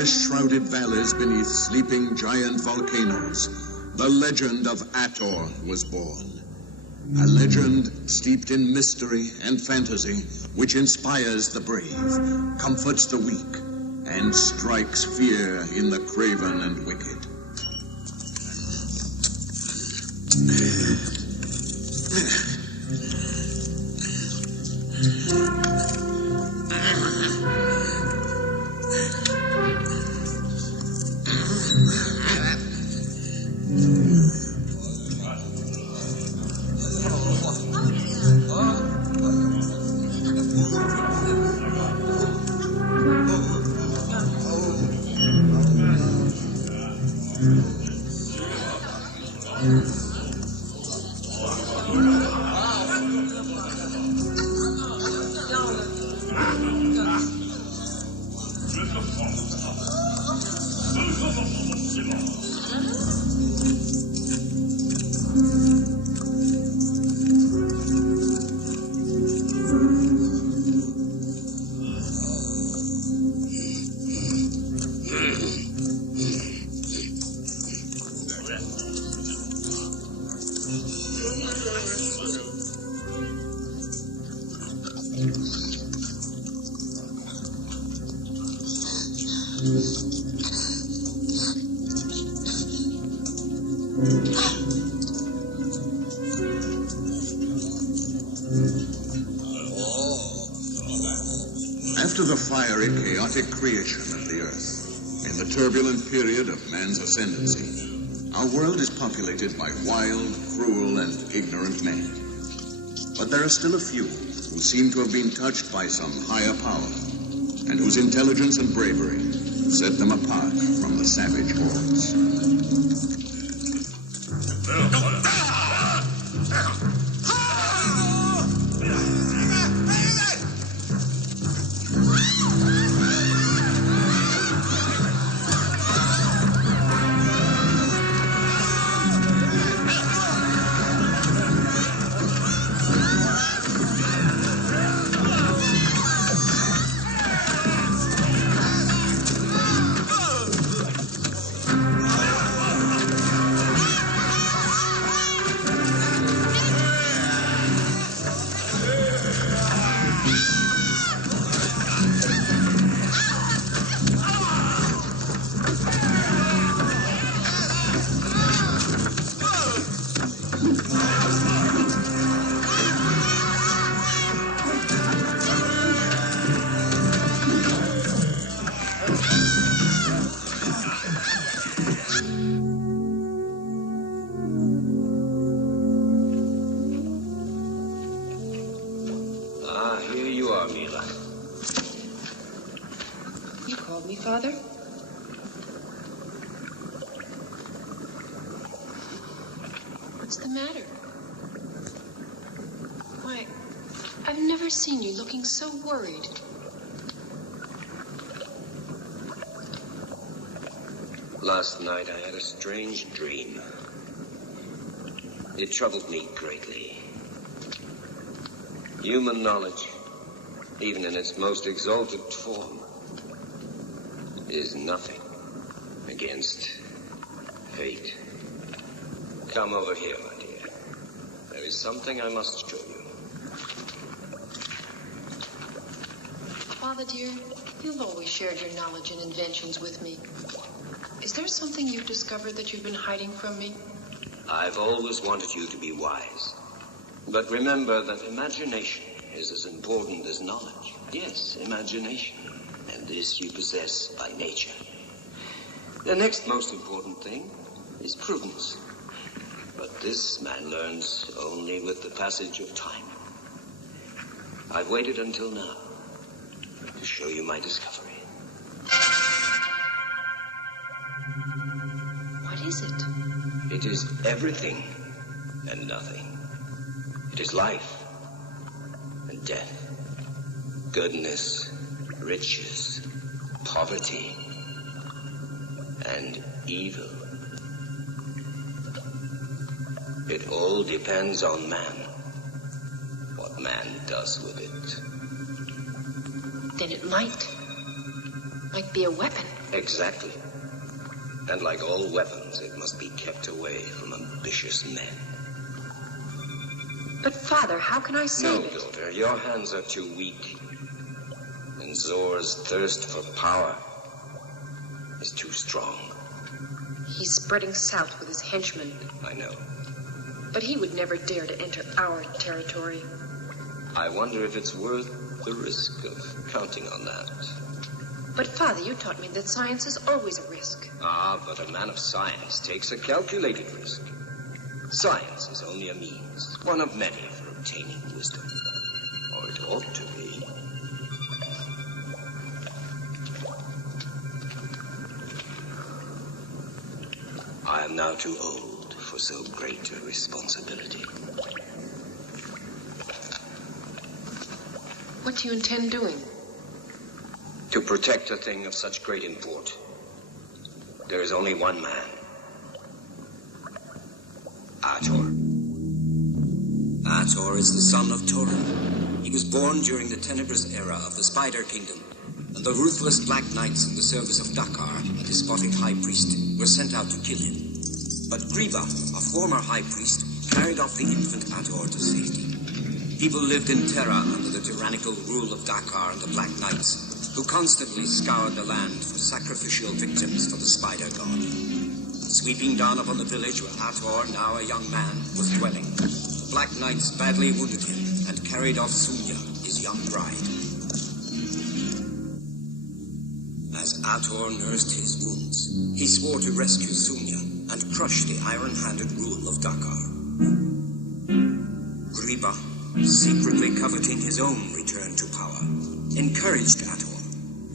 mist-shrouded valleys beneath sleeping giant volcanoes, the legend of Ator was born. A legend steeped in mystery and fantasy, which inspires the brave, comforts the weak, and strikes fear in the craven and wicked. After the fiery, chaotic creation of the Earth, in the turbulent period of man's ascendancy, our world is populated by wild, cruel, and ignorant men. But there are still a few who seem to have been touched by some higher power, and whose intelligence and bravery set them apart from the savage hordes. Father? What's the matter? Why, I've never seen you looking so worried. Last night I had a strange dream. It troubled me greatly. Human knowledge, even in its most exalted form, is nothing against fate. Come over here, my dear. There is something I must show you. Father, dear, you've always shared your knowledge and inventions with me. Is there something you've discovered that you've been hiding from me? I've always wanted you to be wise. But remember that imagination is as important as knowledge. Yes, imagination. And this you possess by nature. The next most important thing is prudence. But this man learns only with the passage of time. I've waited until now to show you my discovery. What is it? It is everything and nothing. It is life and death, goodness, riches, poverty, and evil. It all depends on man, what man does with it. Then it might Might be a weapon. Exactly. And like all weapons, it must be kept away from ambitious men. But, Father, how can I save it? No, daughter, your hands are too weak. And Zor's thirst for power is too strong. He's spreading south with his henchmen. I know. But he would never dare to enter our territory. I wonder if it's worth the risk of counting on that. But, Father, you taught me that science is always a risk. Ah, but a man of science takes a calculated risk. Science is only a means, one of many for obtaining wisdom. Or it ought to be. I am now too old for so great a responsibility. What do you intend doing? To protect a thing of such great import, there is only one man. Ator. Ator is the son of Torin. He was born during the tenebrous era of the Spider Kingdom, and the ruthless Black Knights in the service of Dakar, a despotic high priest, were sent out to kill him. But Griba, a former high priest, carried off the infant Ator to safety. People lived in terror under the tyrannical rule of Dakar and the Black Knights, who constantly scoured the land for sacrificial victims for the Spider God. Sweeping down upon the village where Ator, now a young man, was dwelling, the Black Knights badly wounded him and carried off Sunya, his young bride. As Ator nursed his wounds, he swore to rescue Sunya and crush the iron-handed rule of Dakar. Griba, secretly coveting his own return to power, encouraged Ator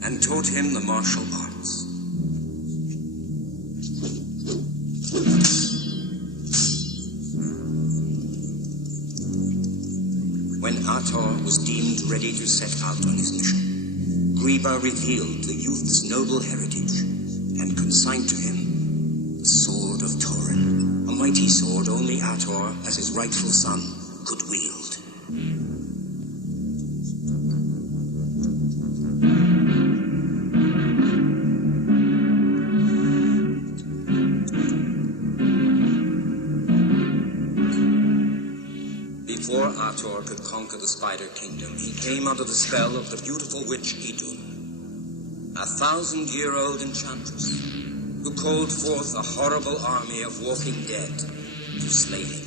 and taught him the martial arts. When Ator was deemed ready to set out on his mission, Griba revealed the youth's noble heritage and consigned to him the Sword of Torin, a mighty sword only Ator, as his rightful son, could wield. Before Ator could conquer the Spider Kingdom, he came under the spell of the beautiful witch Idun, a 1,000-year-old enchantress who called forth a horrible army of walking dead to slay him.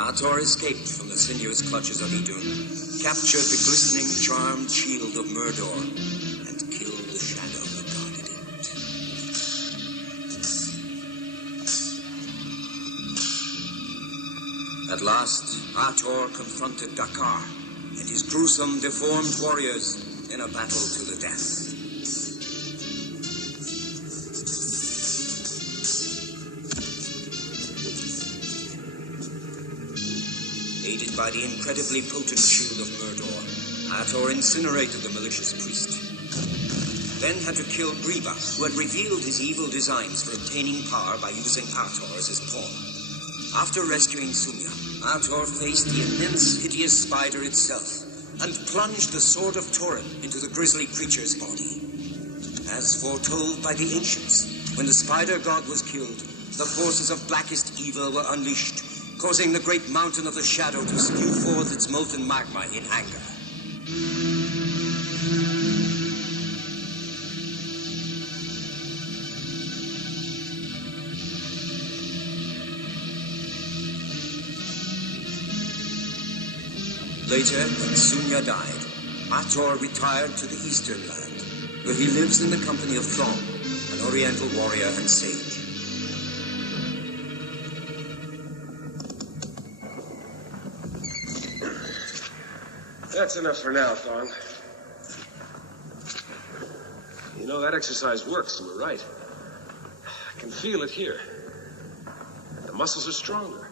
Ator escaped from the sinuous clutches of Idun, captured the glistening, charmed shield of Murdor, and killed the shadow that guarded it. At last, Ator confronted Dakar and his gruesome, deformed warriors in a battle to the death. Aided by the incredibly potent shield of Murdor, Ator incinerated the malicious priest. Then had to kill Griba, who had revealed his evil designs for obtaining power by using Ator as his pawn. After rescuing Sunya, Ator faced the immense, hideous spider itself and plunged the Sword of Torin into the grisly creature's body. As foretold by the ancients, when the Spider God was killed, the forces of blackest evil were unleashed, causing the great mountain of the shadow to spew forth its molten magma in anger. Later, when Sunya died, Ator retired to the Eastern Land, where he lives in the company of Thong, an Oriental warrior and sage. That's enough for now, Thong. You know, that exercise works, you were right. I can feel it here. The muscles are stronger.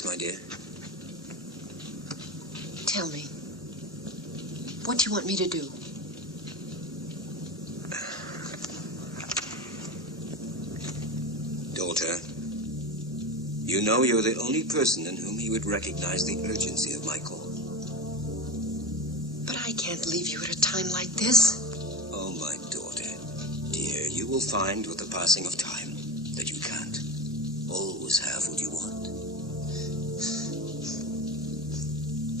Yes, my dear. Tell me, what do you want me to do? Daughter, you know you're the only person in whom he would recognize the urgency of my call. But I can't leave you at a time like this. Oh, my daughter, dear, you will find with the passing of time that you can't always have what you want.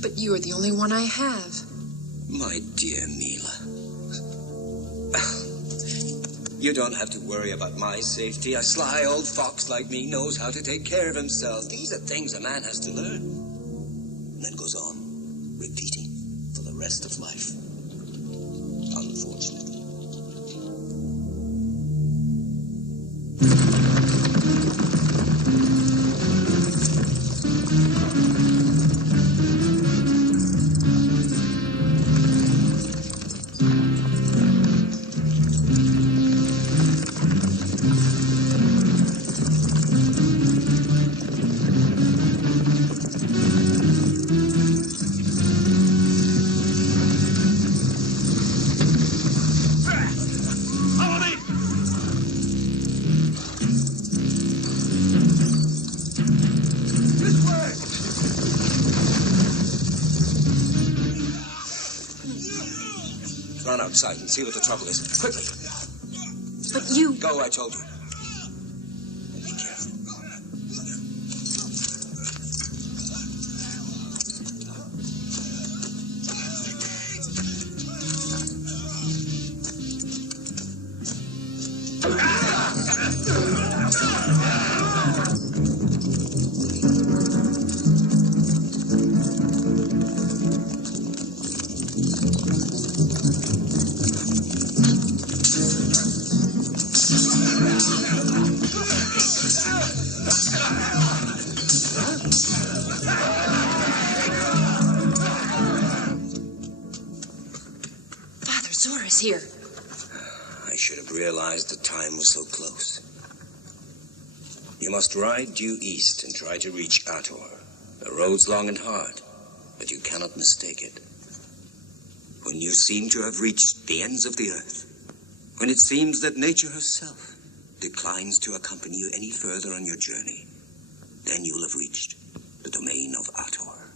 But you are the only one I have. My dear Mila, you don't have to worry about my safety. A sly old fox like me knows how to take care of himself. These are things a man has to learn. And then goes on, repeating for the rest of life. Unfortunately. Run outside and see what the trouble is. Quickly. But you... Go, I told you. Be careful. Father Zora's here. I should have realized the time was so close. You must ride due east and try to reach Ator. The road's long and hard, but you cannot mistake it. When you seem to have reached the ends of the earth, when it seems that nature herself declines to accompany you any further on your journey, then you will have reached the domain of Ator.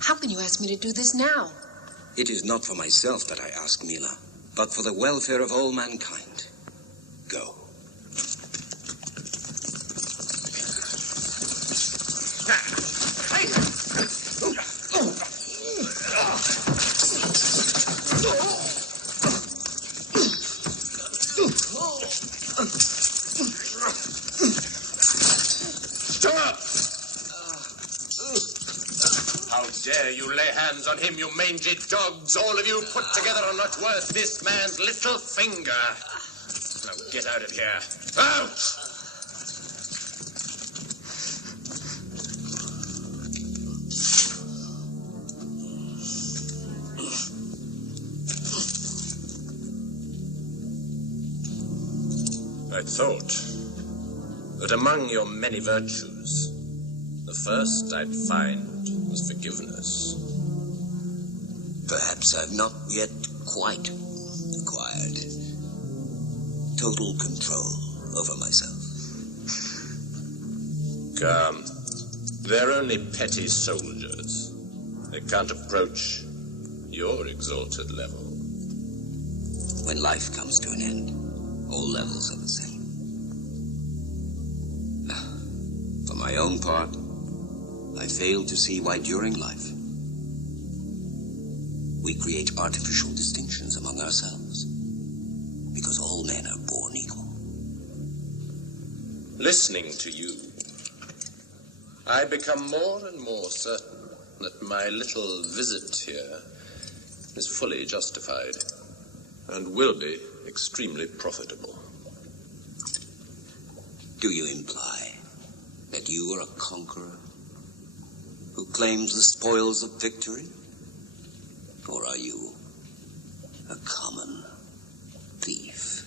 How can you ask me to do this now? It is not for myself that I ask, Mila, but for the welfare of all mankind. Go. Stop! How dare you lay hands on him, you mangy dogs? All of you put together are not worth this man's little finger. Now get out of here. Out! I thought that among your many virtues, the first I'd find was forgiveness. Perhaps I've not yet quite acquired total control over myself. Come, they're only petty soldiers. They can't approach your exalted level. When life comes to an end, all levels are the same. For my own part, I fail to see why during life we create artificial distinctions among ourselves, because all men are born equal. Listening to you, I become more and more certain that my little visit here is fully justified and will be extremely profitable. Do you imply that you are a conqueror who claims the spoils of victory? Or are you a common thief?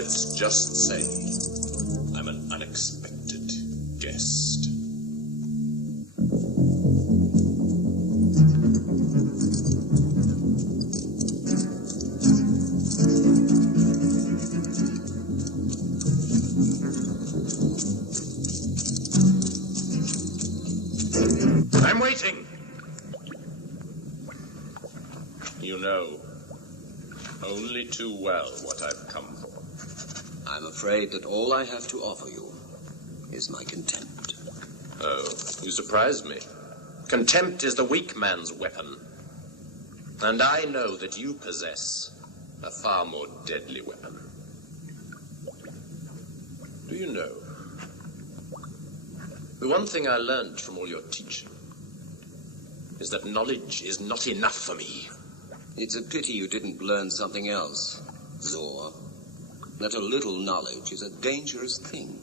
Let's just say I'm an unexpected guest. I'm waiting. You know only too well what I've come for. I'm afraid that all I have to offer you is my contempt. Oh, you surprise me. Contempt is the weak man's weapon. And I know that you possess a far more deadly weapon. Do you know, the one thing I learned from all your teaching is that knowledge is not enough for me. It's a pity you didn't learn something else, Zor. That a little knowledge is a dangerous thing.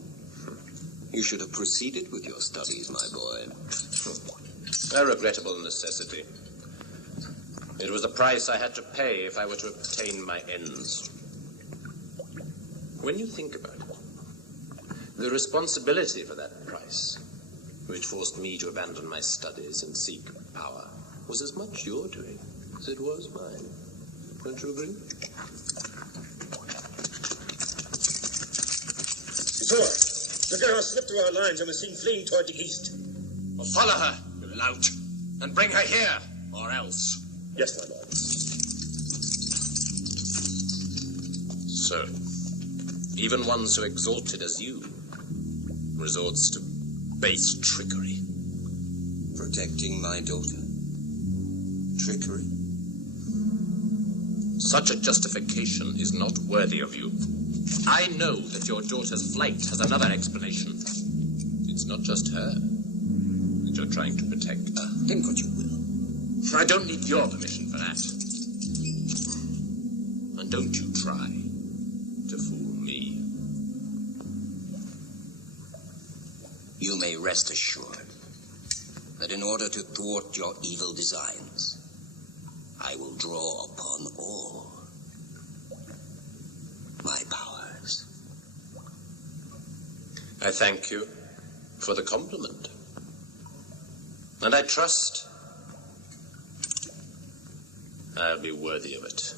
You should have proceeded with your studies, my boy. A regrettable necessity. It was the price I had to pay if I were to obtain my ends. When you think about it, the responsibility for that price, which forced me to abandon my studies and seek power, was as much your doing as it was mine. Don't you agree? Zor, the girl slipped through our lines and was seen fleeing toward the east. Well, follow her, you lout, and bring her here, or else. Yes, my lord. So, even one so exalted as you resorts to base trickery. Protecting my daughter. Trickery? Such a justification is not worthy of you. I know that your daughter's flight has another explanation. It's not just her that you're trying to protect. Think what you will. I don't need your permission for that. And don't you try to fool me. You may rest assured that in order to thwart your evil designs, I will draw upon all my powers. I thank you for the compliment. And I trust I'll be worthy of it.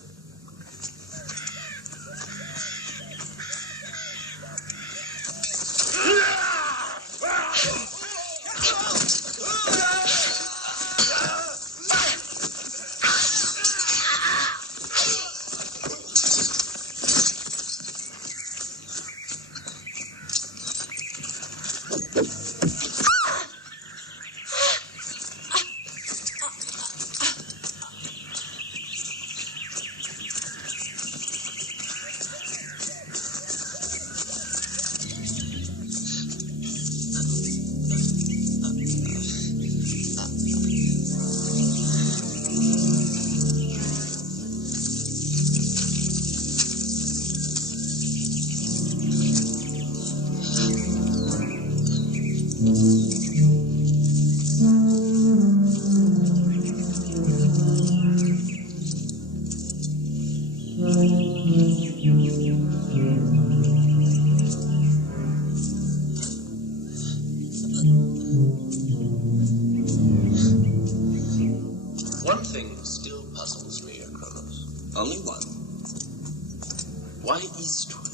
One thing still puzzles me, Kronos. Only one. Why eastward?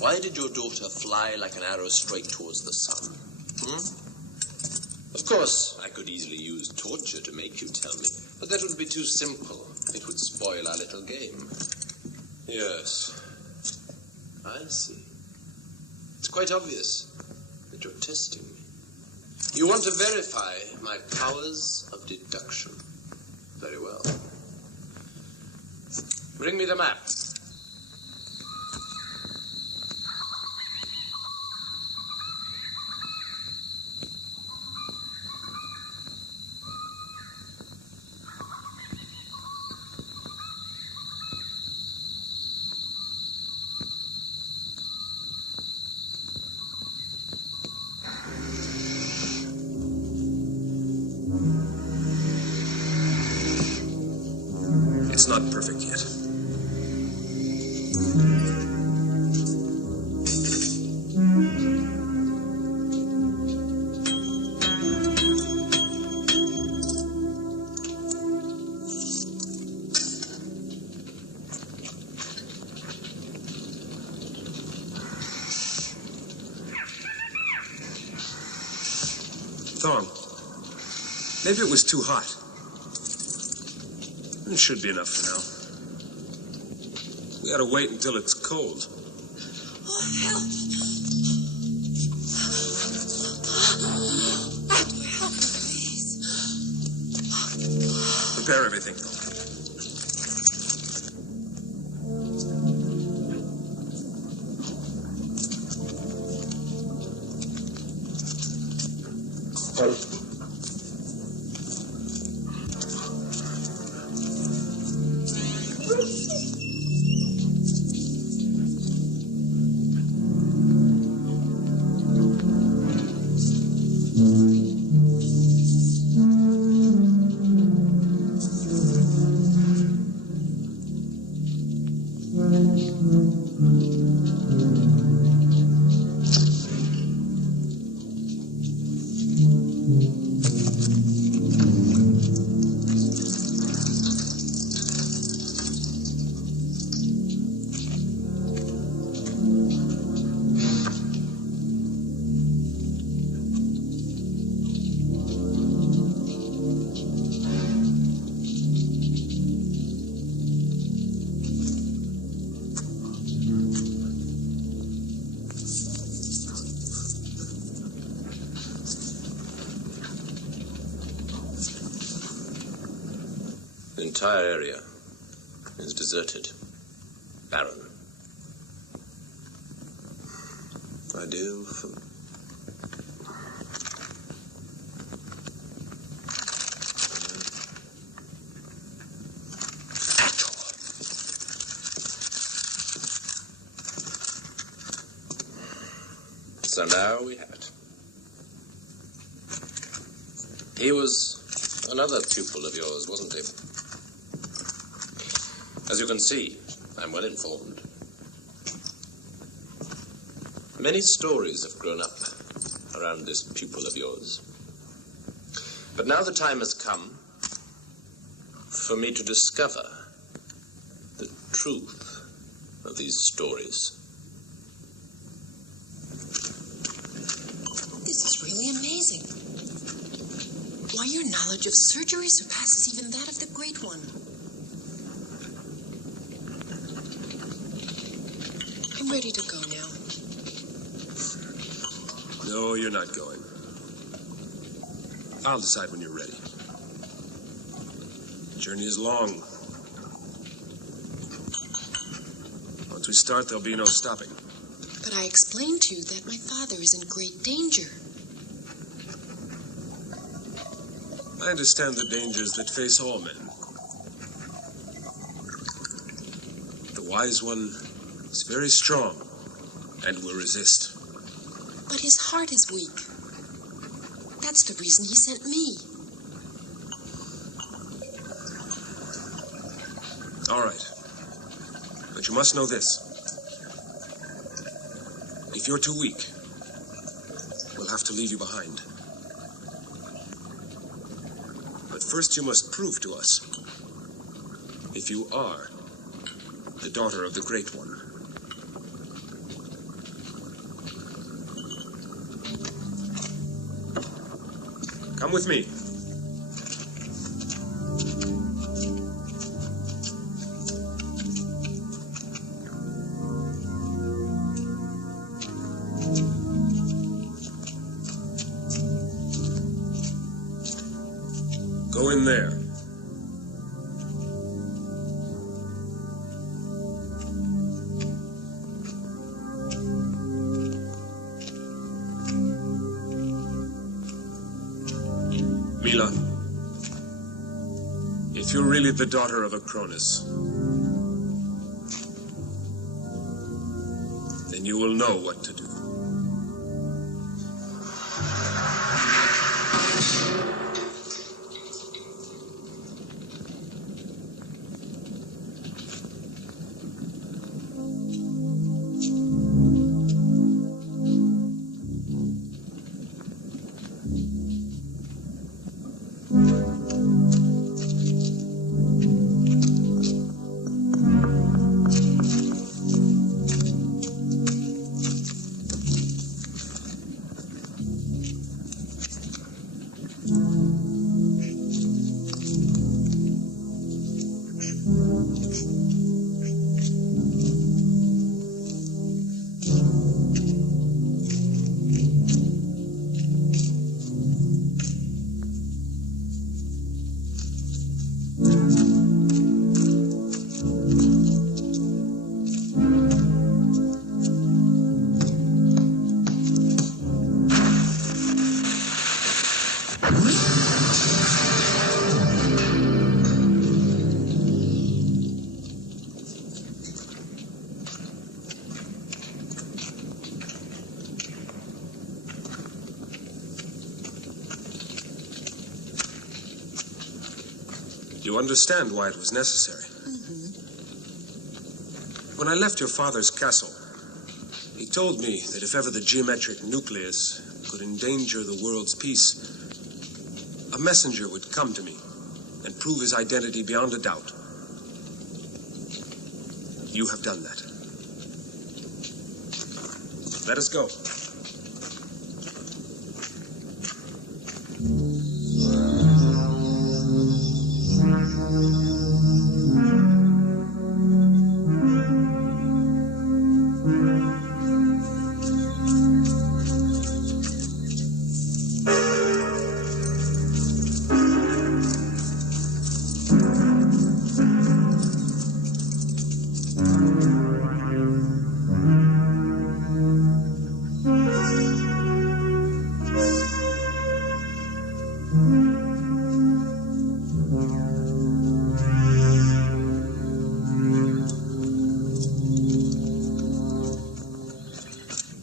Why did your daughter fly like an arrow straight towards the sun? Of course, I could easily use torture to make you tell me, but that would be too simple. It would spoil our little game. Yes, I see. It's quite obvious that you're testing me. You want to verify my powers of deduction. Very well. Bring me the map. It's not perfect yet. thong. Maybe it was too hot. It should be enough for now. We gotta wait until it's cold. Oh, help! Edward, help me, please. Prepare everything. The entire area is deserted, barren. Ideal for... So now we have it. He was another pupil of yours, wasn't he? As you can see, I'm well informed. Many stories have grown up around this pupil of yours. But now the time has come for me to discover the truth of these stories. This is really amazing. Why, your knowledge of surgery surpasses even that of the Great One. I'm ready to go now. No, you're not going. I'll decide when you're ready. The journey is long. Once we start, there'll be no stopping. But I explained to you that my father is in great danger. I understand the dangers that face all men. The wise one is very strong and will resist. But his heart is weak. That's the reason he sent me. All right. But you must know this. If you're too weak, we'll have to leave you behind. But first you must prove to us if you are the daughter of the Great One. Come with me. Go in there. Mila, if you're really the daughter of Acronis, then you will know what to do. You understand why it was necessary. When I left your father's castle, he told me that if ever the geometric nucleus could endanger the world's peace, a messenger would come to me and prove his identity beyond a doubt. You have done that. Let us go.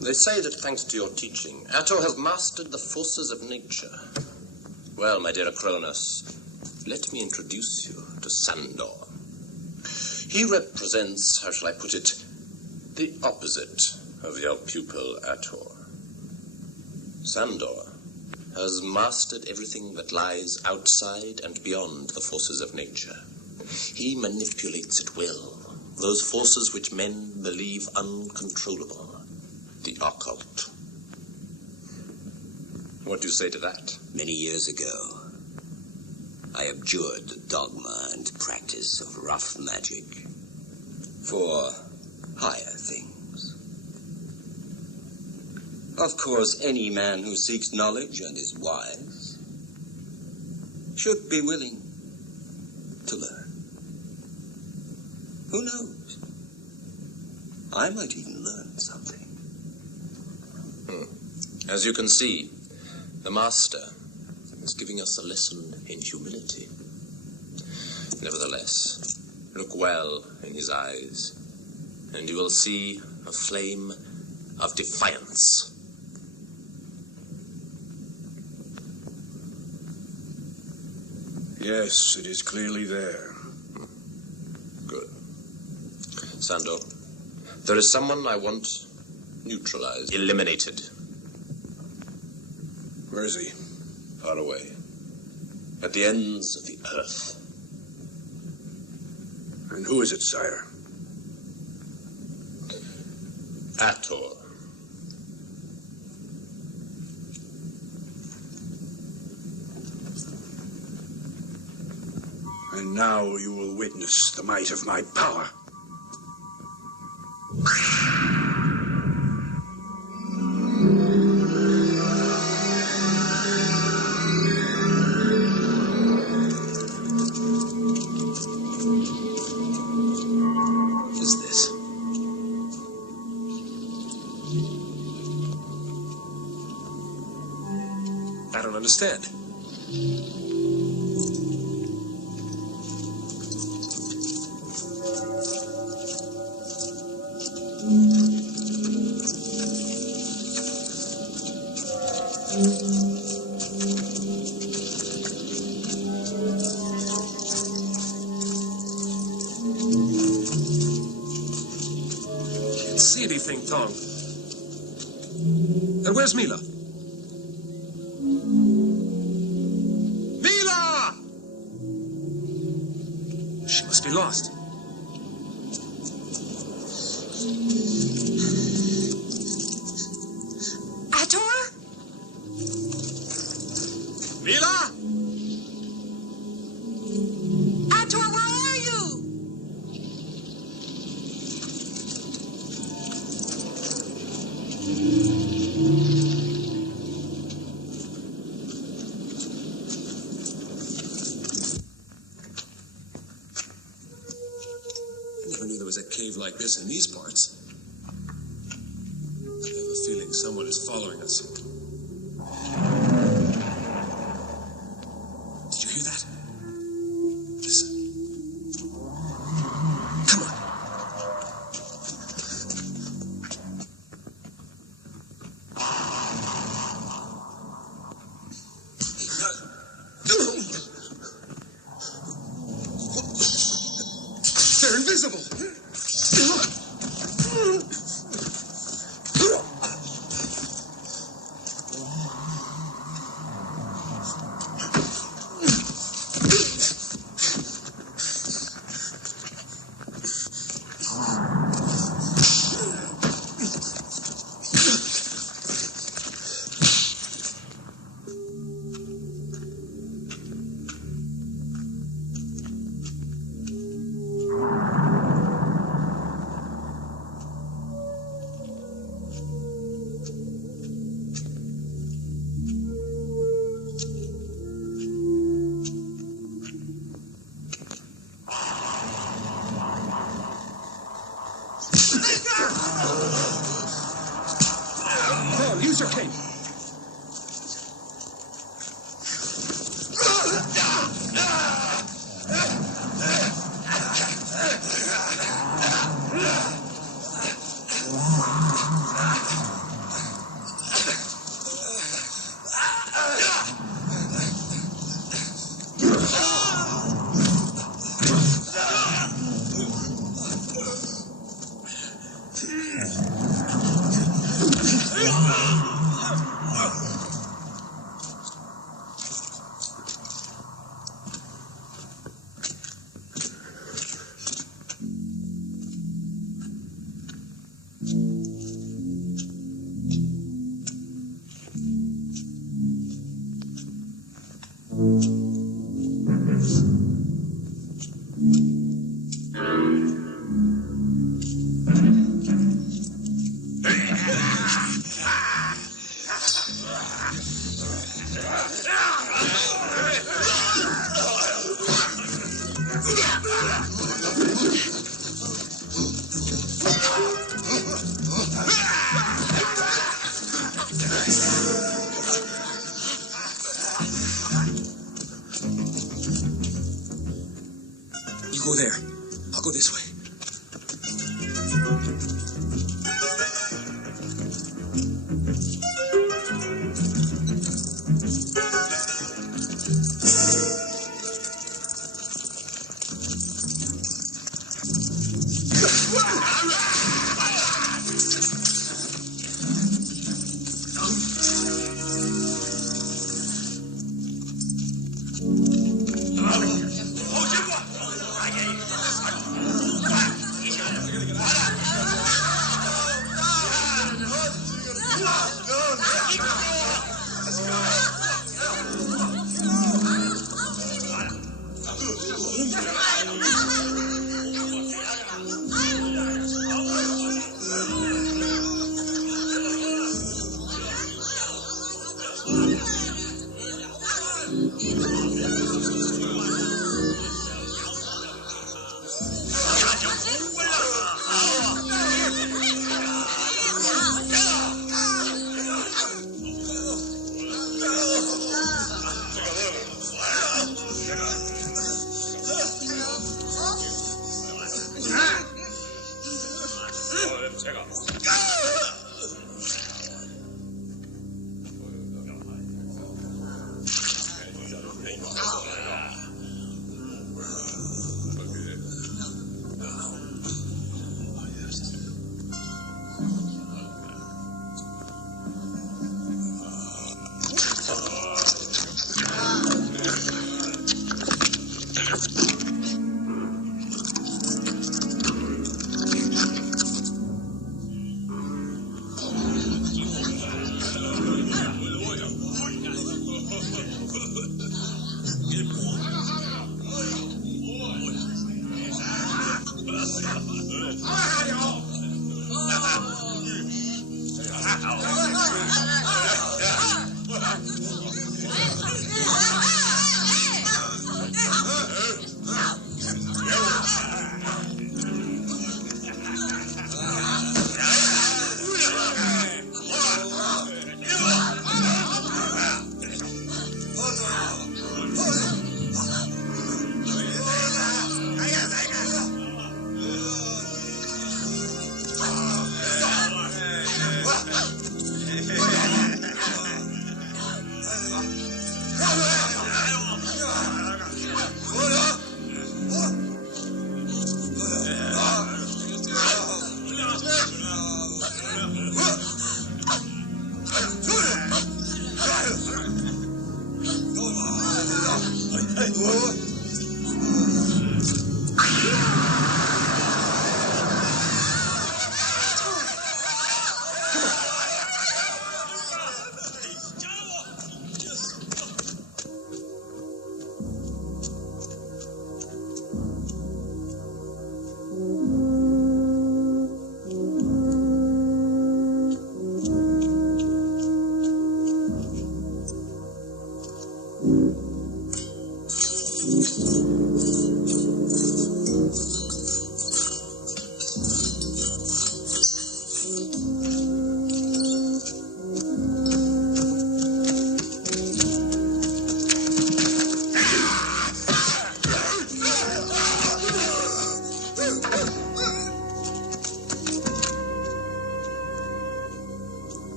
They say that thanks to your teaching, Ator has mastered the forces of nature. Well, my dear Acronis, let me introduce you to Sandor. He represents, how shall I put it, the opposite of your pupil Ator. Sandor has mastered everything that lies outside and beyond the forces of nature. He manipulates at will those forces which men believe uncontrollable. The occult. What do you say to that? Many years ago, I abjured the dogma and practice of rough magic for higher things. Of course, any man who seeks knowledge and is wise should be willing to learn. Who knows? I might even learn something. As you can see, the Master is giving us a lesson in humility. Nevertheless, look well in his eyes, and you will see a flame of defiance. Yes, it is clearly there. Good. Sandor, there is someone I want neutralized, eliminated. Where is he? Far away. At the ends of the earth. And who is it, sire? Ator. And now you will witness the might of my power. I don't understand. Can't see anything, Tong. And where's Mila? She must be lost. Ator? Mila? Ator, where are you? I never knew there was a cave like this in these parts. I have a feeling someone is following us. Did you hear that? Listen. Come on. They're invisible. Oh, use your cape. You go there. I'll go this way.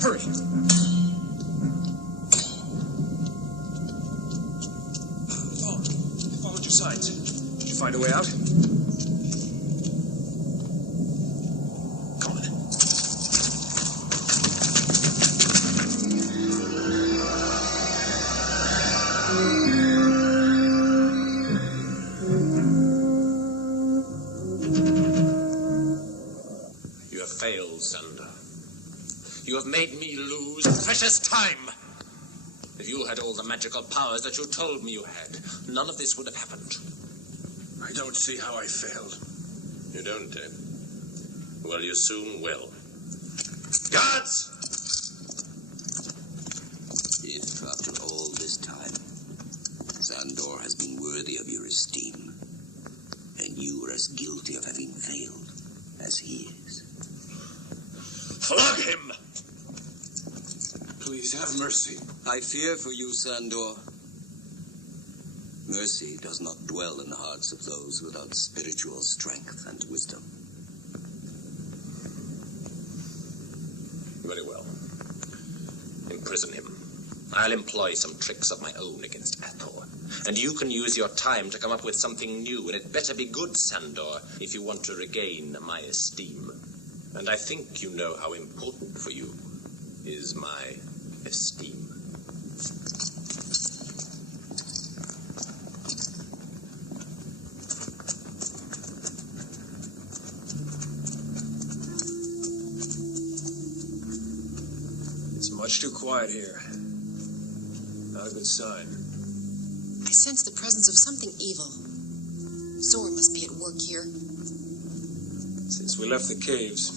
Hurry! I followed your signs. Did you find a way out? Come on. You have failed, Sander. You have made me lose precious time. If you had all the magical powers that you told me you had, none of this would have happened. I don't see how I failed. You don't, eh? Well, you soon will. Guards! If, after all this time, Sandor has been worthy of your esteem, and you are as guilty of having failed as he is. Flog him! Please have mercy. I fear for you, Sandor. Mercy does not dwell in the hearts of those without spiritual strength and wisdom. Very well. Imprison him. I'll employ some tricks of my own against Athor. And you can use your time to come up with something new, and it better be good, Sandor, if you want to regain my esteem. And I think you know how important for you is my esteem. It's much too quiet here. Not a good sign. I sense the presence of something evil. Zor must be at work here. Since we left the caves,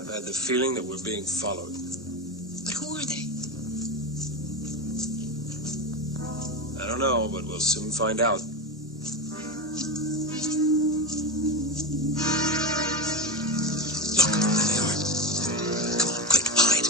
I've had the feeling that we're being followed. But who are they? I don't know, but we'll soon find out. Look, there they are. Come on, quick, hide.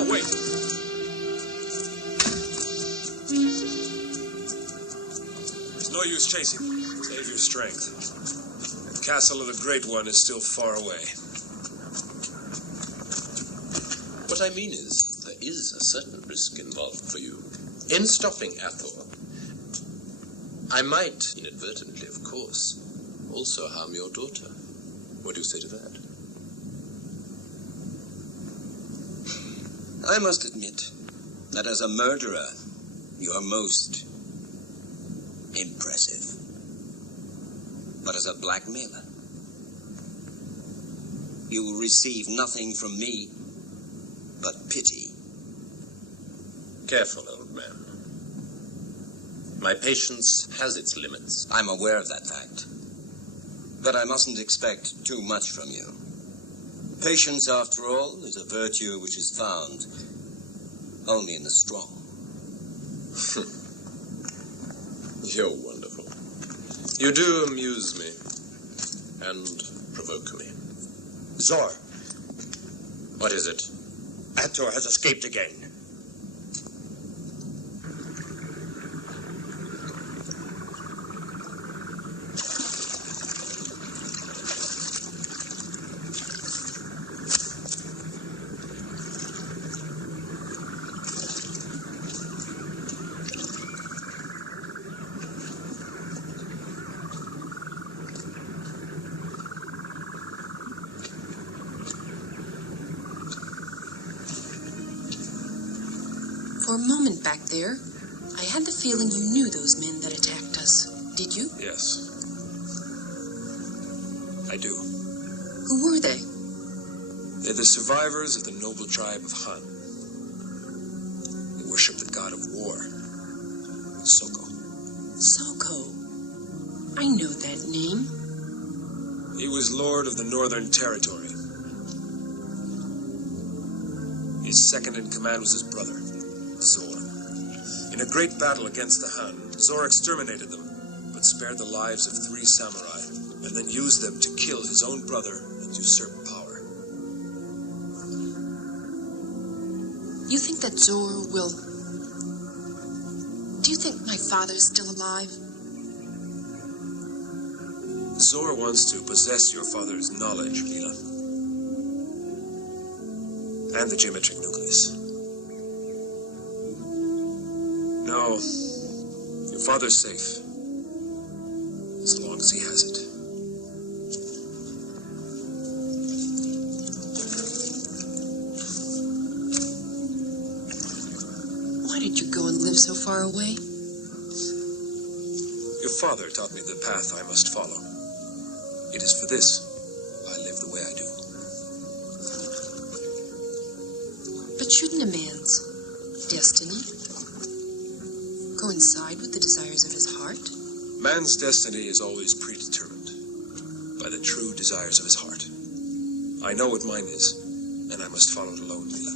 Now, wait. There's no use chasing. Save your strength. The castle of the Great One is still far away. What I mean is, there is a certain risk involved for you. In stopping Athor, I might, inadvertently of course, also harm your daughter. What do you say to that? I must admit that as a murderer, you're most impressive. But as a blackmailer, you will receive nothing from me but pity. Careful, old man. My patience has its limits. I'm aware of that fact. But I mustn't expect too much from you. Patience, after all, is a virtue which is found only in the strong. You're wonderful. You do amuse me and provoke me. Zor, What is it? Athor has escaped again. For a moment back there, I had the feeling you knew those men that attacked us. Did you? Yes. I do. Who were they? They're the survivors of the noble tribe of Han. They worship the god of war, Soko. Soko. I know that name. He was lord of the Northern Territory. His second in command was his brother, Zor. In a great battle against the Han, Zor exterminated them, but spared the lives of 3 samurai, and then used them to kill his own brother and usurp power. You think that Zor will... Do you think my father's still alive? Zor wants to possess your father's knowledge, Mila. And the geometric nucleus. No, your father's safe. As long as he has it. Why did you go and live so far away? Your father taught me the path I must follow. It is for this I live the way I do. But shouldn't a man's destiny coincide with the desires of his heart? Man's destiny is always predetermined by the true desires of his heart. I know what mine is, and I must follow it alone, Mila.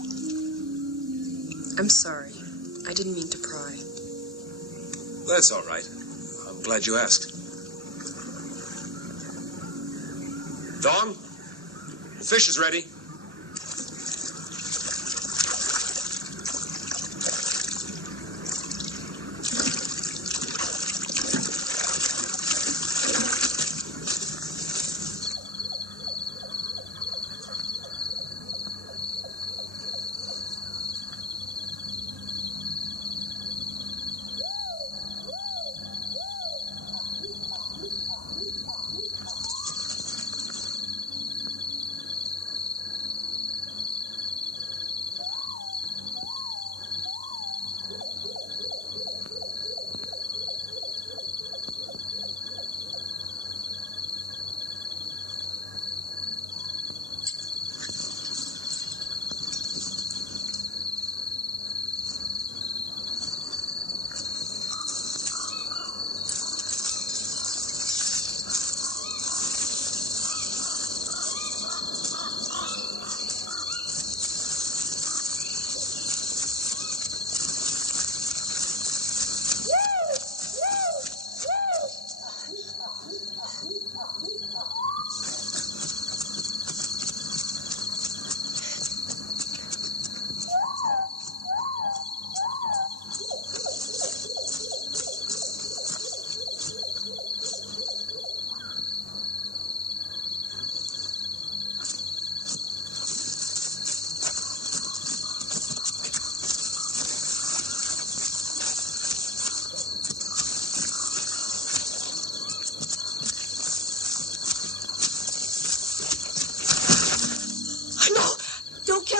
I'm sorry. I didn't mean to pry. That's all right. I'm glad you asked. Dong, the fish is ready.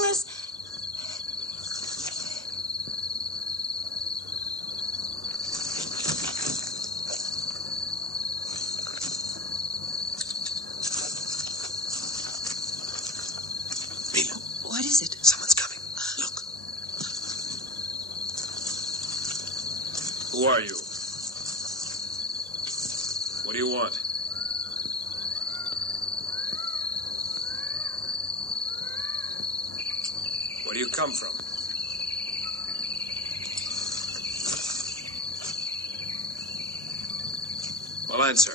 kill us? Mina. What is it? Someone's coming. Look. Who are you? What do you want? Where do you come from? Well, answer.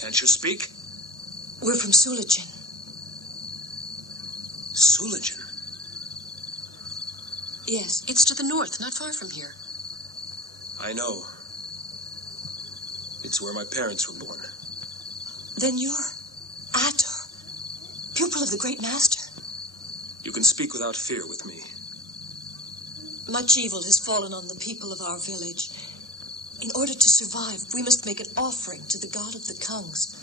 Can't you speak? We're from Sulajin. Sulajin? Yes. It's to the north, not far from here. I know. It's where my parents were born. Then you're Ator, pupil of the Great Master. You can speak without fear with me. Much evil has fallen on the people of our village. In order to survive, we must make an offering to the god of the Kungs.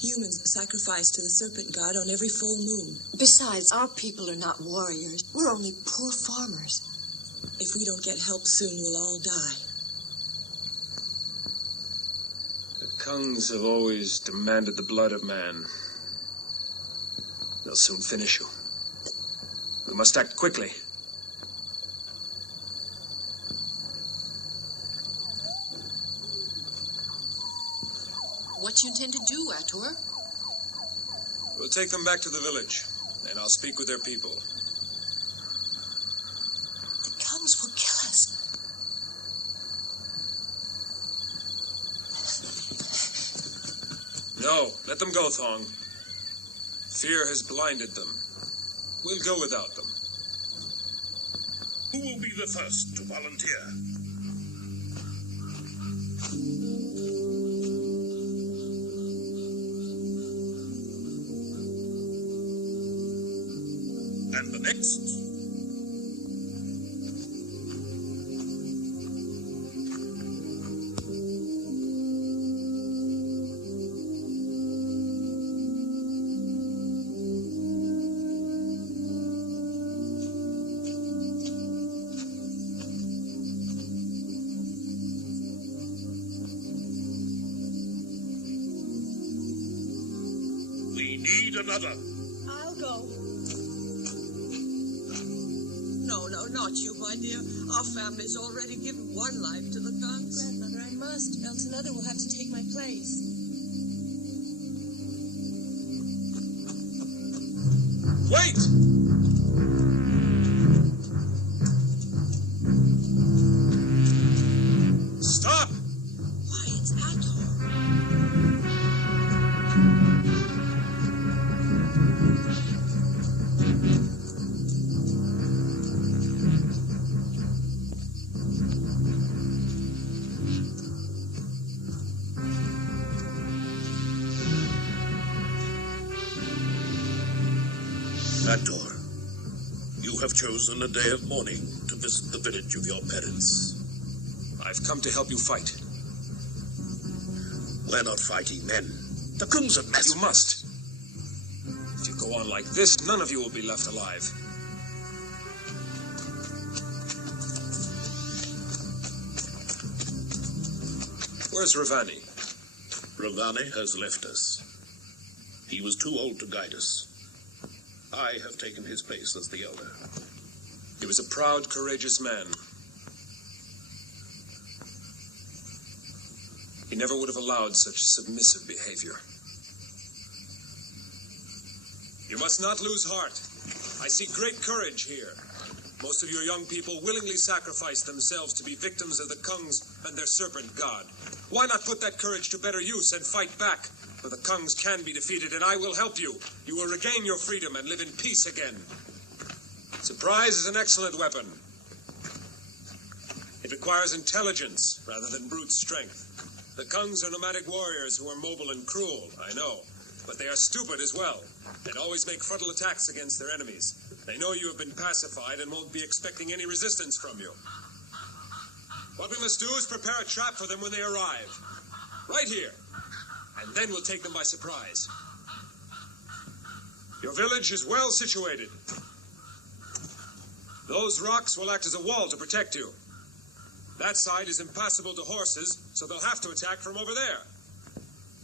Humans sacrifice to the serpent god on every full moon. Besides, our people are not warriors. We're only poor farmers. If we don't get help soon, we'll all die. The Kungs have always demanded the blood of man. They'll soon finish you. We must act quickly. What do you intend to do, Ator? We'll take them back to the village, and I'll speak with their people. The Kungs will kill us. No, let them go, Thong. Fear has blinded them. We'll go without them. Who will be the first to volunteer? And the next? We need another. I'll go. No, not you, my dear. Our family's already given one life to the Kungs. Grandmother, I must, else another will have to take my place. Wait! Stop! Why, it's Ator. Ator, you have chosen a day of mourning to visit the village of your parents. I've come to help you fight. We're not fighting men. The Kungs are massive. You must. If you go on like this, none of you will be left alive. Where's Ravani? Ravani has left us. He was too old to guide us. I have taken his place as the elder. He was a proud, courageous man. He never would have allowed such submissive behavior. You must not lose heart. I see great courage here. Most of your young people willingly sacrifice themselves to be victims of the Kungs and their serpent god. Why not put that courage to better use and fight back? For the Kungs can be defeated, and I will help you. You will regain your freedom and live in peace again. Surprise is an excellent weapon. It requires intelligence rather than brute strength. The Kungs are nomadic warriors who are mobile and cruel, I know. But they are stupid as well, and always make frontal attacks against their enemies. They know you have been pacified and won't be expecting any resistance from you. What we must do is prepare a trap for them when they arrive. Right here. And then we'll take them by surprise. Your village is well situated. Those rocks will act as a wall to protect you. That side is impassable to horses, so they'll have to attack from over there.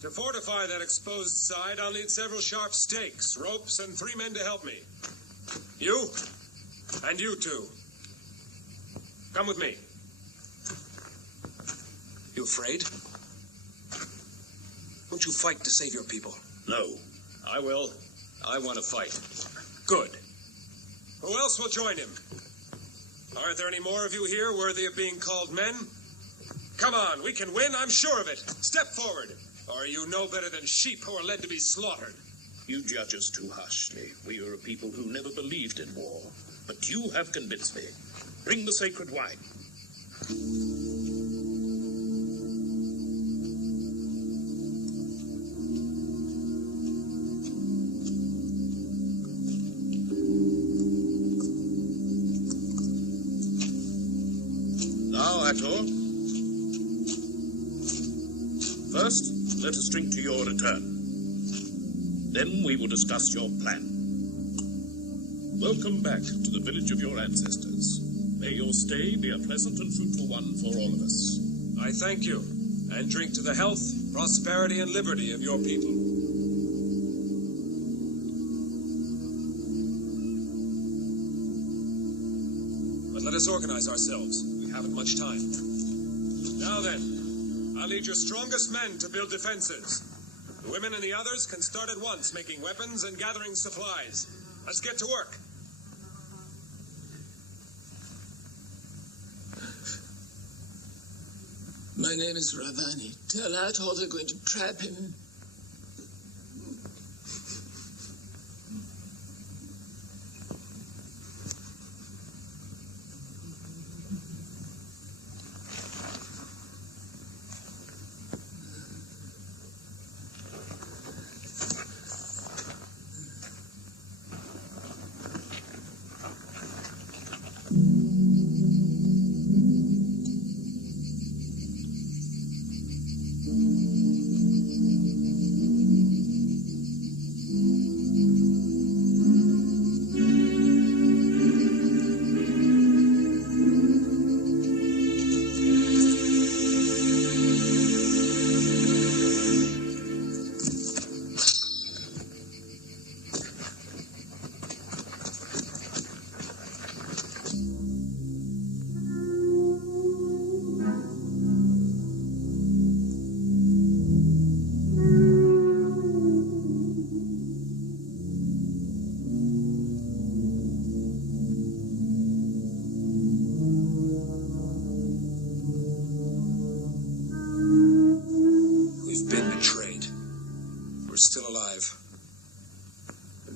To fortify that exposed side, I'll need several sharp stakes, ropes, and 3 men to help me. You, and you two. Come with me. You afraid? Won't you fight to save your people? No. I will. I want to fight. Good. Who else will join him? Aren't there any more of you here worthy of being called men? Come on, we can win, I'm sure of it. Step forward. Or are you no better than sheep who are led to be slaughtered? You judge us too harshly. We are a people who never believed in war. But you have convinced me. Bring the sacred wine. Now, Ator. First, let us drink to your return. Then we will discuss your plan. Welcome back to the village of your ancestors. May your stay be a pleasant and fruitful one for all of us. I thank you, and drink to the health, prosperity, and liberty of your people. But let us organize ourselves. We haven't much time. Now then, I'll need your strongest men to build defenses. The women and the others can start at once making weapons and gathering supplies. Let's get to work. My name is Ravani. Tell Ator they're going to trap him.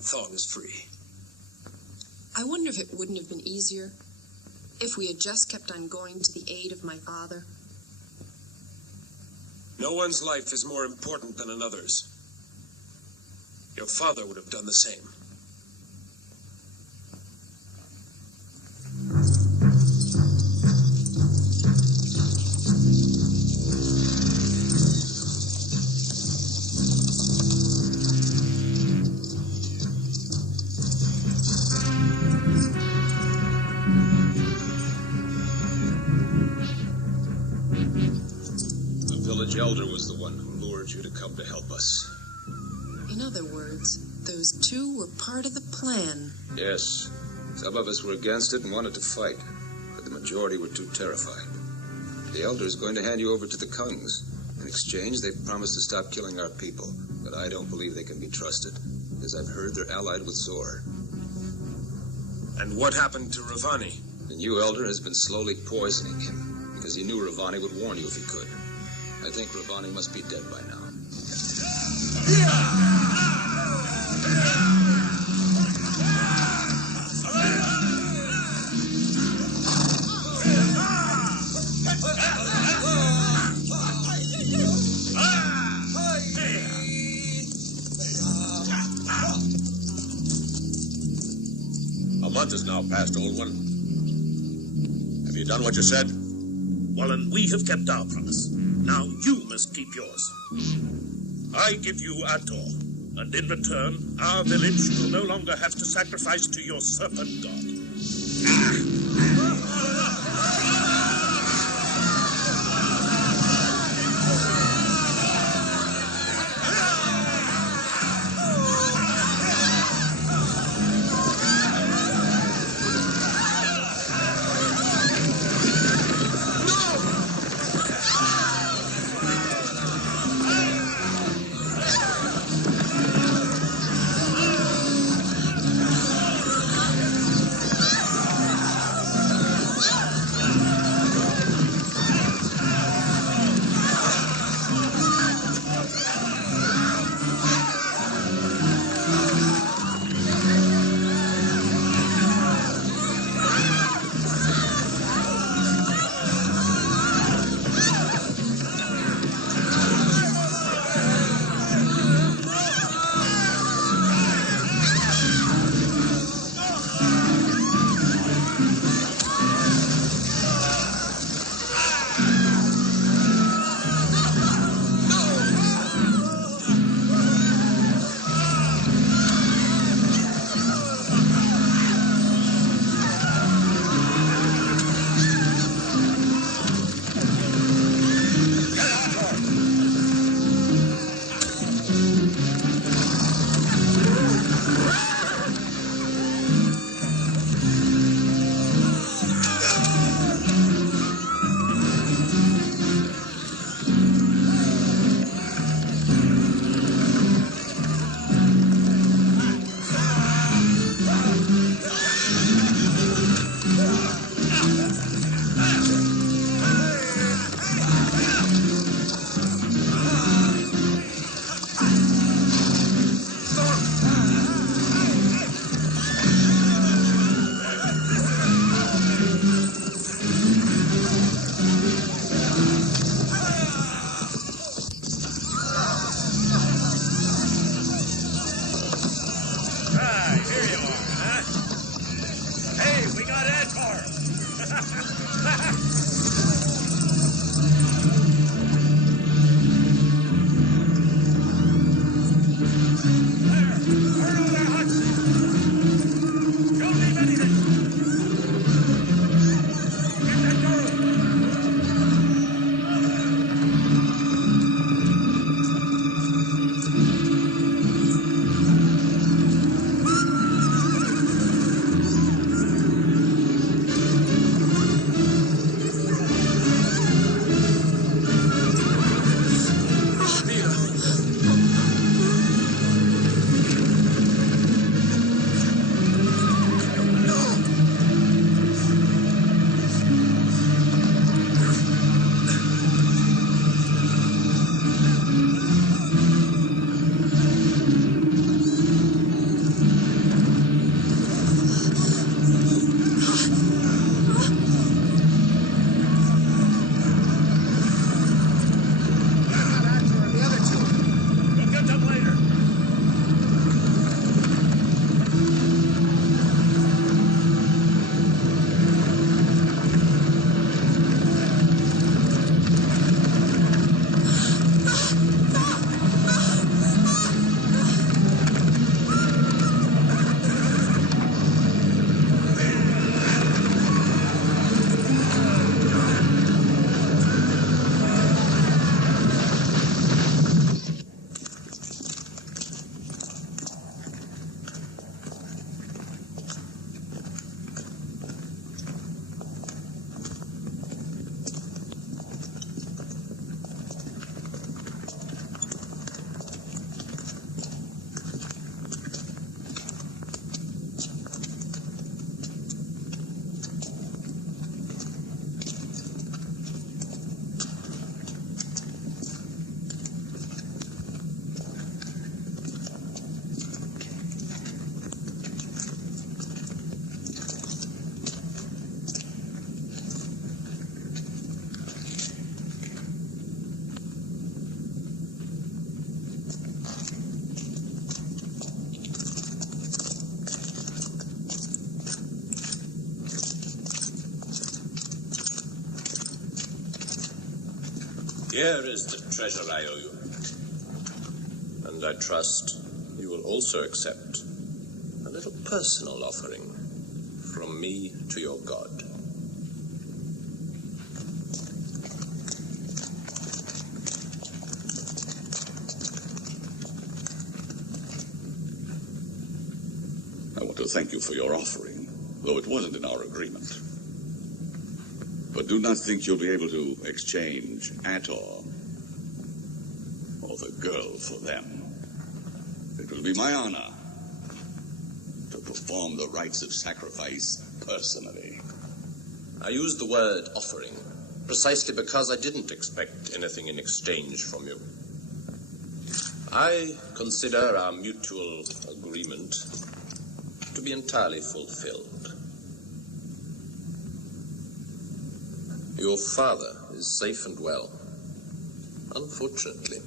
Thong is free. I wonder if it wouldn't have been easier if we had just kept on going to the aid of my father. No one's life is more important than another's. Your father would have done the same. Elder was the one who lured you to come to help us. In other words, those two were part of the plan. Yes. Some of us were against it and wanted to fight, but the majority were too terrified. The Elder is going to hand you over to the Kungs. In exchange, they've promised to stop killing our people, but I don't believe they can be trusted, because I've heard they're allied with Zor. And what happened to Ravani? The new Elder has been slowly poisoning him, because he knew Ravani would warn you if he could. I think Ravani must be dead by now. A month has now passed, old one. Have you done what you said? Well, and we have kept our promise. Now you must keep yours. I give you Ator, And in return, our village will no longer have to sacrifice to your serpent god. Here is the treasure I owe you. And I trust also accept a little personal offering from me to your god. I want to thank you for your offering, though it wasn't in our agreement. But do not think you'll be able to exchange Ator or the girl for them. It will be my honor to perform the rites of sacrifice personally. I used the word offering precisely because I didn't expect anything in exchange from you. I consider our mutual agreement to be entirely fulfilled. Your father is safe and well. Unfortunately,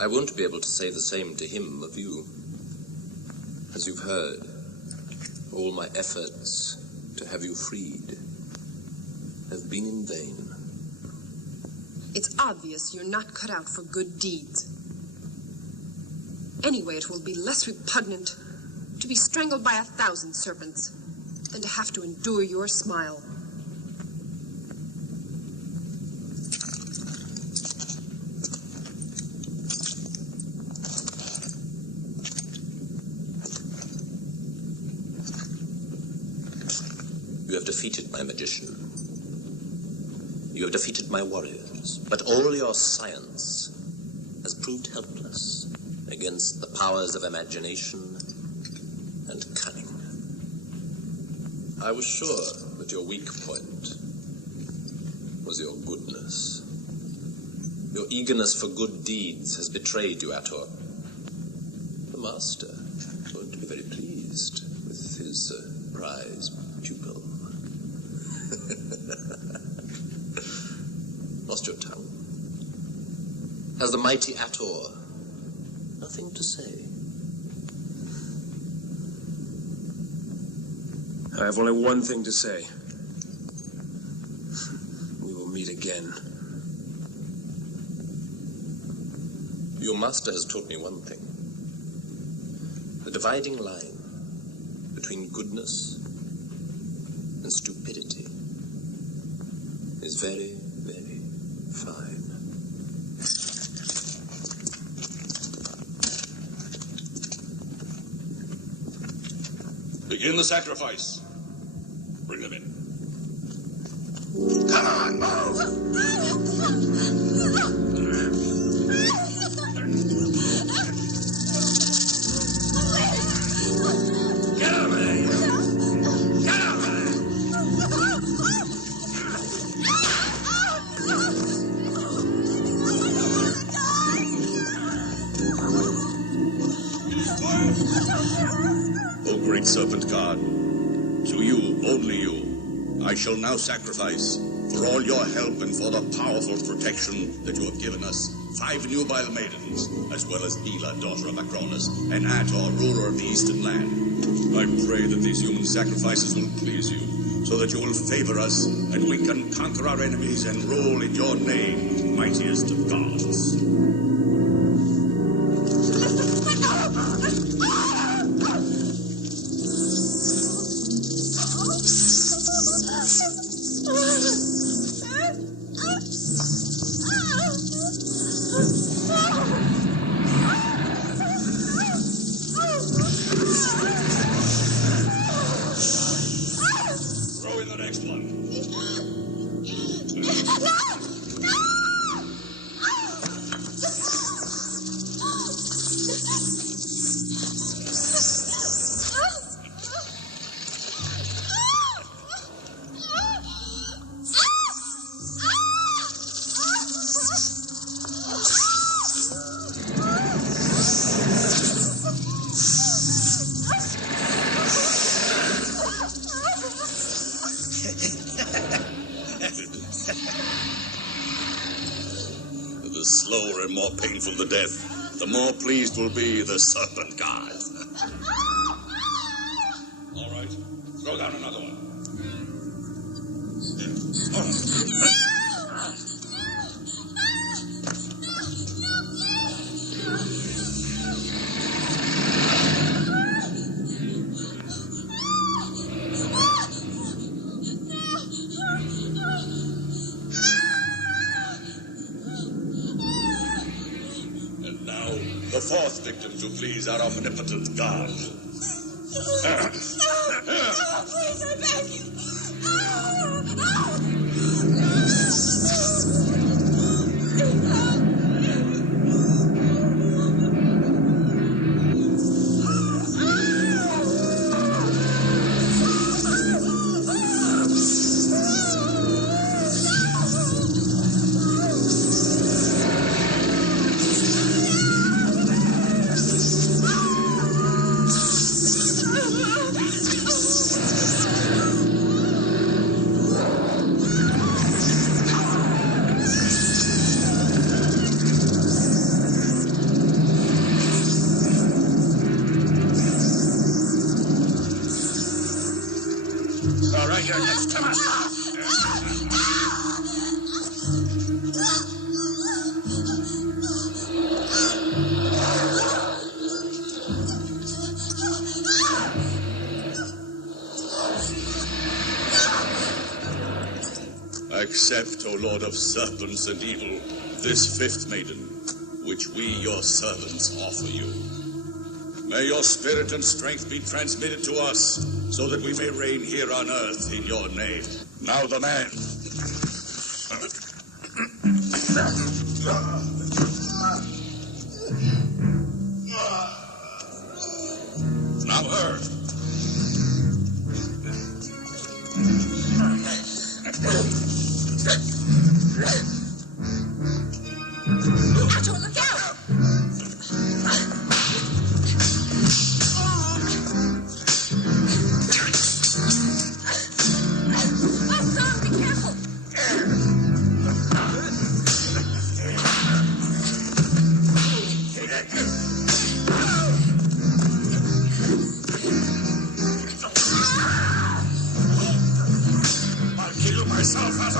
I won't be able to say the same to him of you. As you've heard, all my efforts to have you freed have been in vain. It's obvious you're not cut out for good deeds. Anyway, it will be less repugnant to be strangled by 1,000 serpents than to have to endure your smile. You have defeated my magician. You have defeated my warriors. But all your science has proved helpless against the powers of imagination and cunning. I was sure that your weak point was your goodness. Your eagerness for good deeds has betrayed you, Ator. The master won't be very pleased with his prize pupil. Lost your tongue? Has the mighty Ator nothing to say? I have only one thing to say. We will meet again. Your master has taught me one thing. The dividing line between goodness and stupidity is very, very fine. Begin the sacrifice. Bring them in. Come on, move! Get over there! Get over there! O great serpent god, to you, only you, I shall now sacrifice for all your help and for the powerful protection that you have given us 5 nubile maidens, as well as Ela, daughter of Acronis, and Ator, ruler of the eastern land. I pray that these human sacrifices will please you, so that you will favor us, and we can conquer our enemies and rule in your name, mightiest of gods. Throw in the next one. The slower and more painful the death, the more pleased will be the serpent god. All right, throw down another one. forth victim to please our omnipotent God. Please, I beg you. All right, here, yes, come on. Accept, O Lord of serpents and evil, this fifth maiden, which we, your servants, offer you. May your spirit and strength be transmitted to us, so that we may reign here on earth in your name. Now the man. Now her. Nacho, look out! I'll kill myself as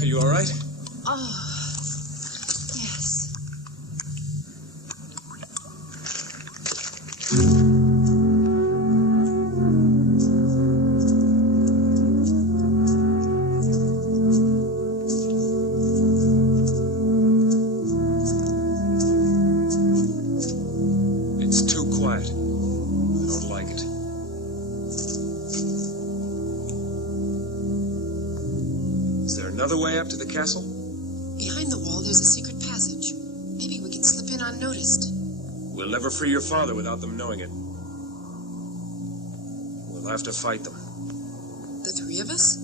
Are you all right? Oh, yes. It's too quiet. I don't like it. Is there another way up to the castle? Behind the wall, there's a secret passage. Maybe we can slip in unnoticed. We'll never free your father without them knowing it. We'll have to fight them. The three of us?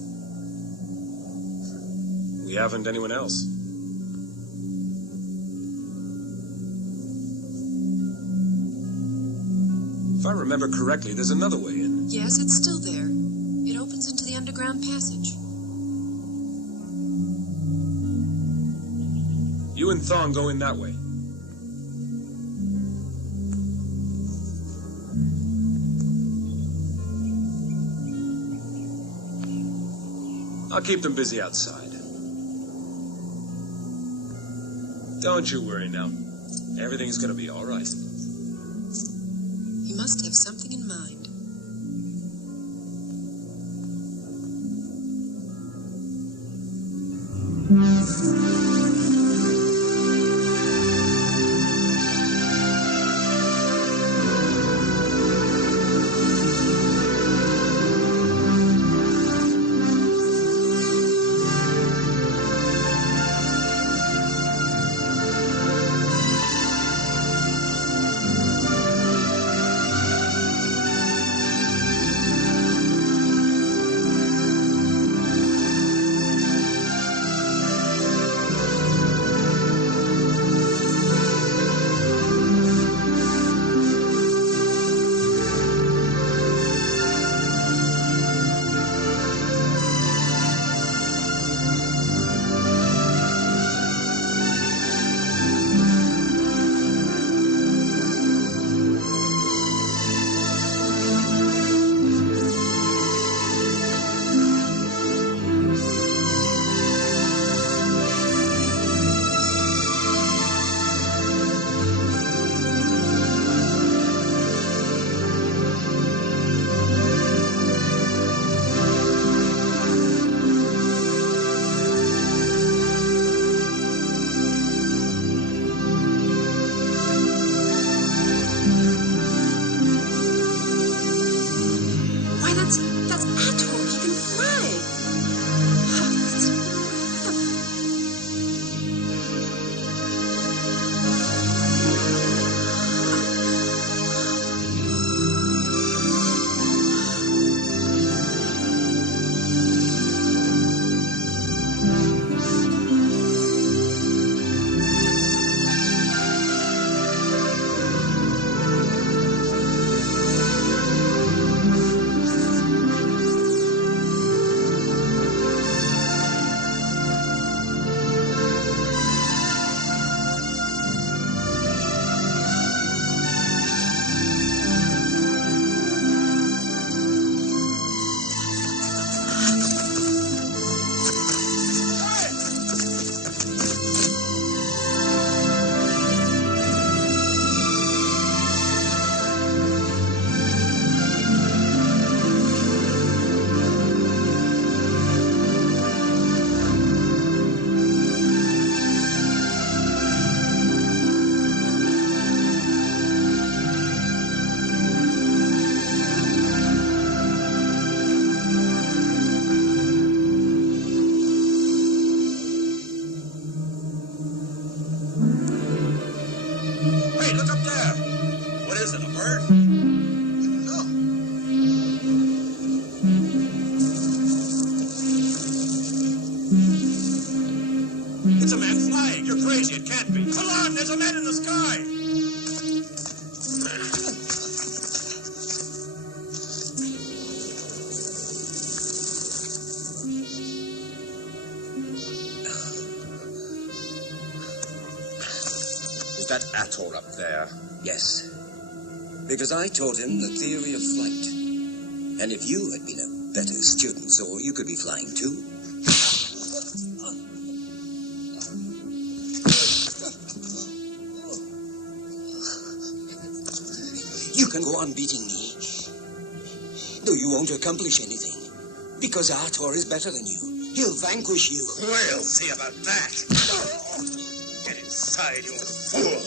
We haven't anyone else. If I remember correctly, there's another way in. Yes, it's still there. It opens into the underground passage. You and Thong go in that way. I'll keep them busy outside. Don't you worry now. Everything's gonna be all right. He must have something in mind. That's Ator. He can fly. Look up there. What is it, a bird? No. It's a man flying. You're crazy. It can't be. Come on, there's a man in the sky. Is that Ator up there? Yes. Because I taught him the theory of flight. And if you had been a better student, Zor, you could be flying too. You can go on beating me, though you won't accomplish anything, because Ator is better than you. He'll vanquish you. We'll see about that. Get inside, you fool.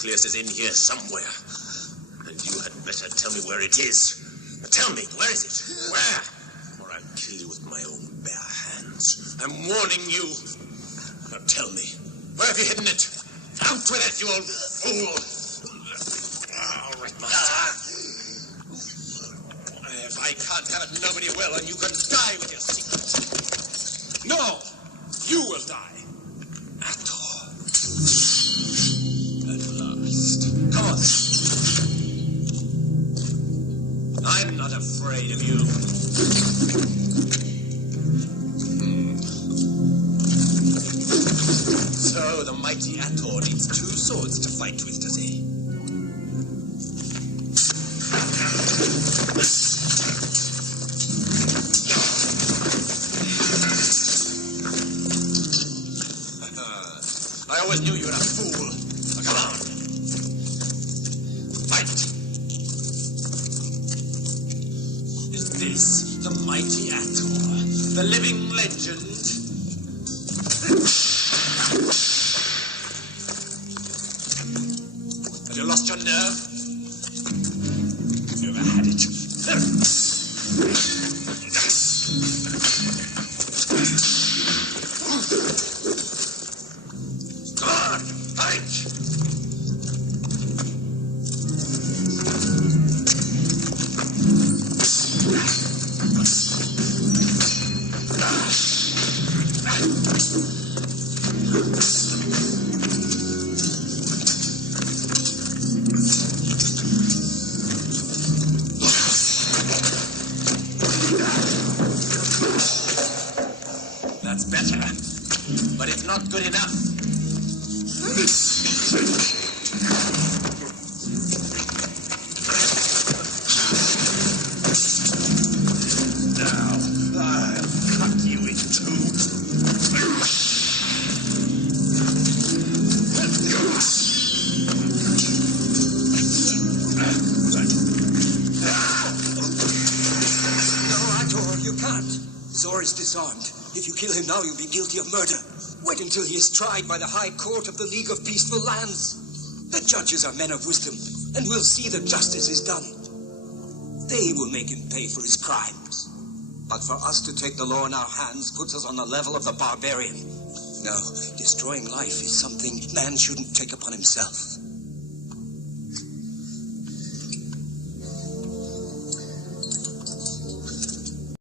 nucleus is in here somewhere. And you had better tell me where it is. Tell me, where is it? Where? Or I'll kill you with my own bare hands. I'm warning you. Now tell me, where have you hidden it? Out with it, you old fool! All right, Master. If I can't have it, nobody will, and you can die with your secret. No! You will die. Ator. At last. Come on. I'm not afraid of you. So the mighty Ator needs two swords to fight with, does he? I always knew you were a fool. Now, come on. Fight! Is this the mighty Ator, the living legend? Have you lost your nerve? You ever had it? Come on, fight! That's better, but it's not good enough. Now, I'll cut you in two. No, Ator, you can't. Zor is disarmed. If you kill him now, you'll be guilty of murder. Wait until he is tried by the High Court of the League of Peaceful Lands. The judges are men of wisdom, and will see that justice is done. They will make him pay for his crimes. But for us to take the law in our hands puts us on the level of the barbarian. No, destroying life is something man shouldn't take upon himself.